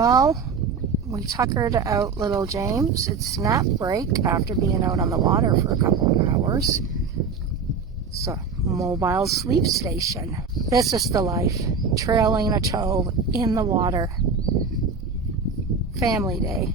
Well, we tuckered out little James. It's nap break after being out on the water for a couple of hours. It's a mobile sleep station. This is the life. Trailing a toe in the water. Family day.